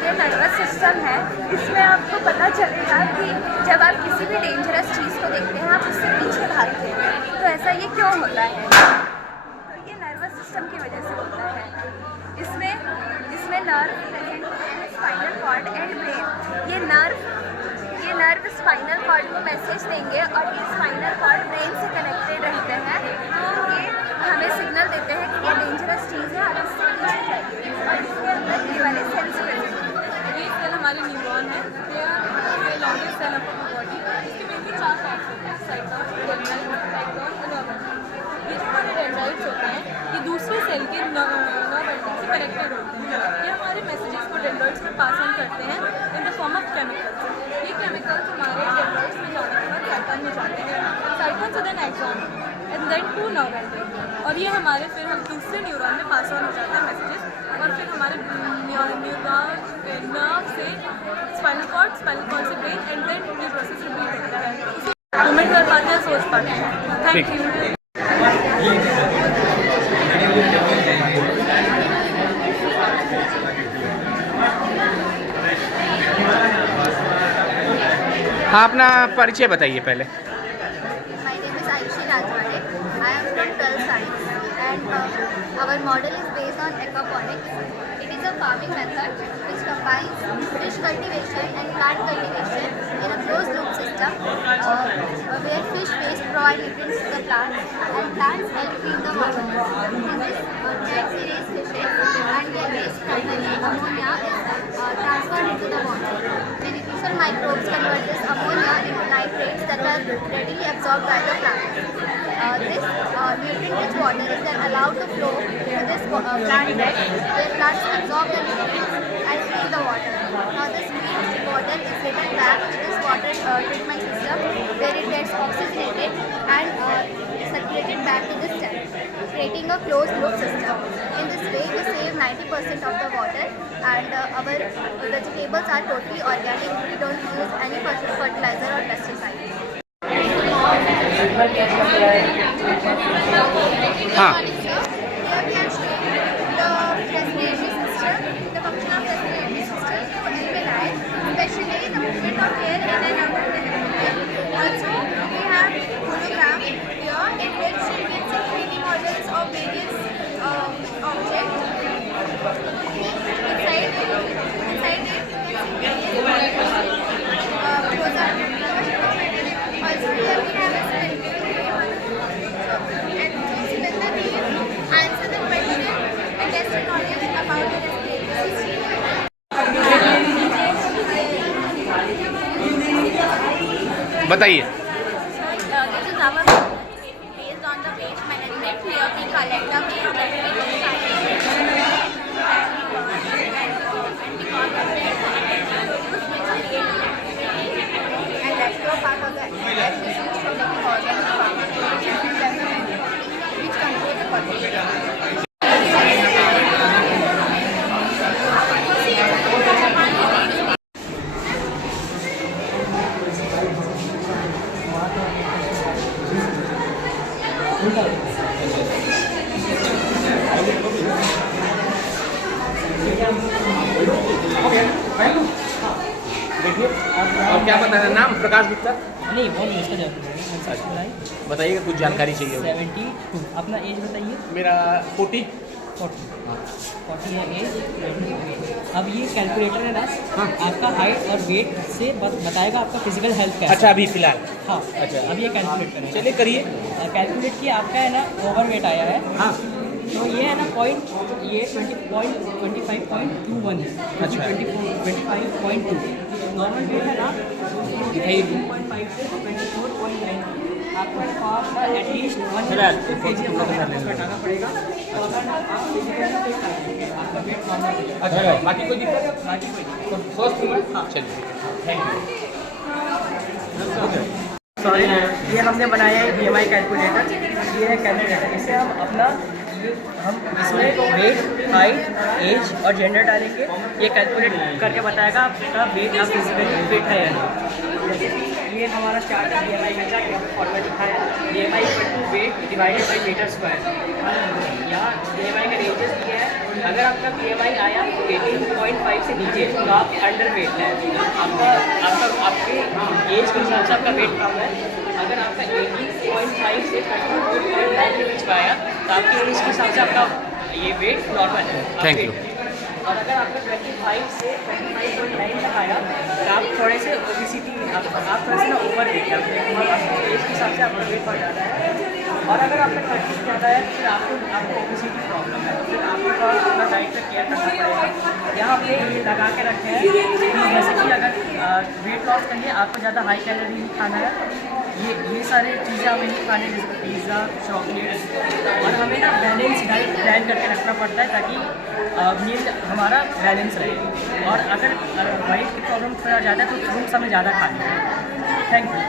हमारे nervous system है, इसमें आपको पता चलेगा कि जब आप किसी भी डेंजरस चीज़ को देखते हैं आप उससे पीछे भागते हैं। तो ऐसा ये क्यों होता है? तो ये नर्वस सिस्टम की वजह से होता है। इसमें नर्व प्रेजेंट है, स्पाइनल कॉर्ड एंड ब्रेन। ये नर्व स्पाइनल कॉर्ड को मैसेज देंगे और ये स्पाइनल कॉर्ड ब्रेन से कनेक्टेड रहते हैं। तो ये हमें सिग्नल देते हैं कि ये डेंजरस चीज़ है, आप इससे पीछे जाइए। और इसके अंदर ये वाले सेल्स प्रेजेंट हैं। ये सेल हमारे न्यूरॉन है, they are the longest cell of our body. इसके मेनली 4 पार्ट्स होते हैं, साइटोन, डेंड्राइट, एक्सॉन और न्यूरॉन। ये जो हमारे डेंड्राइट्स होते हैं ये दूसरे सेल के नर्व एंडिंग से कनेक्टेड होते हैं। ये हमारे मैसेजेस को डेंड्राइट्स में पास ऑन करते हैं in the form of chemicals. ये केमिकल्स हमारे डेंड्राइट्स में जाने के बाद साइटोन में जाते हैं, साइटोन से then axon and then to nerve ending. और ये हमारे फिर हम दूसरे न्यूरॉन में पास ऑन हो जाते हैं मैसेजेस। और फिर हमारे नर्व से स्पाइनल कॉर्ड से ब्रेन एंड देन ये प्रोसेस रिपीट होता है। मूवमेंट कर पाते हैं, सोच पाते हैं। Thank you. हाँ, अपना परिचय बताइए पहले। My name is Ayushi Rajwade. I am from 12th Science and our model is based on aquaponics. It is a farming method which combines fish cultivation and plant cultivation in a closed loop system where fish waste provide nutrients to the plants and plants help clean the water. In this tank we raise fishes and their waste primarily ammonia is transferred into the water. Beneficial microbes convert this ammonia into nitrates that are readily absorbed by the plant. This nutrient-rich water is then allowed to flow to this plant bed where plants absorb the nutrients and clean the water. Now this clean water is returned back to this water treatment system where it gets oxygenated and circulated back to this tank, creating a closed loop system. In this way we save 90% of the water and our vegetables are totally organic. We don't use any fertilizer or pesticides. हाँ, Here we are showing the respiratory system, the function of respiratory system to alveoli, especially the movement of air in and out of the alveoli. Also, we have hologram here in which you can see 3D models of various objects. Inside it you can see various models. Those are also here we have a spin. And so when the name answer the question and test the knowledge about the respiratory system. बताइए। This is our model. Based on the waste management, here we collect the waste that we and that's the part of the that is used for making organic farming, which control the population. देखिए, और क्या बताना नाम? प्रकाश गुप्ता। नहीं वो नहीं, इसका जवाब बताइएगा, कुछ जानकारी चाहिए होगी। 72। अपना एज बताइए। मेरा 40। 40 है एज। अब ये कैलकुलेटर है ना, हाँ। आपका हाइट और वेट से बताएगा आपका फिजिकल हेल्थ कैसा। अच्छा, अभी फिलहाल। हाँ, अच्छा, अब ये कैलकुलेट करें। चलिए करिए। कैलकुलेट किया, आपका है ना ओवर वेट आया है। हाँ, तो ये है ना ये 25.21 है। अच्छा। 25.2 नॉर्मल वेट है ना, दिखाइए। 2.5 से 24.9 आपका एटलीस्ट 1 kg घटाना पड़ेगा। तो अगर आप फिजिकली फिट करेंगे आपका वेट नॉर्मल हो जाएगा। अच्छा, बाकी कोई दिक्कत? बाकी कोई नहीं। तो फर्स्ट में हाँ, चलिए थैंक यू। सॉरी, ये हमने बनाया है BMI कैलकुलेटर। ये है कैलकुलेटर, इसे हम इसमें वेट, हाइट, एज और जेंडर डालेंगे। ये कैलकुलेट करके बताएगा आपका वेट, आप फिजिकली फिट है या नहीं। ये हमारा चार्ट है BMI का, फॉर्मेट लिखा है BMI = weight divided by metre square. यहाँ BMI का रेंजेस दिए हैं अगर आपका BMI आया 18.5 से नीचे तो आप अंडर वेट है, आपके एज के हिसाब से आपका वेट कम है। अगर आपका 18.5 से 24.9 के बीच में आया तो आपके एज के हिसाब से आपका ये वेट नॉर्मल है। Thank you. और अगर आपका 25 से 25.9 तक आया तो आप थोड़े से ओबेसिटी, आप थोड़े से ना ओवर वेट है, आपके एज के हिसाब से आपका वेट बढ़ जाता है। और अगर आपका 30 से ज़्यादा है तो फिर आपको ओबेसिटी प्रॉब्लम है, तो फिर आपको थोड़ा अपना डाइट का केयर करना पड़ेगा। यहाँ पे ये लगा के रखे हैं कि जैसे कि अगर वेट लॉस करनी है आपको ज़्यादा हाई कैलोरी नहीं खाना है, ये सारी चीज़ें हमें नहीं खानी, जैसे पिज़्ज़ा, चॉकलेट्स। और हमें ना बैलेंस डाइट प्लान करके रखना पड़ता है ताकि मील हमारा बैलेंस रहे। और अगर वेट की प्रॉब्लम थोड़ा ज़्यादा है तो फ्रूट्स हमें ज़्यादा खाने हैं। Thank you.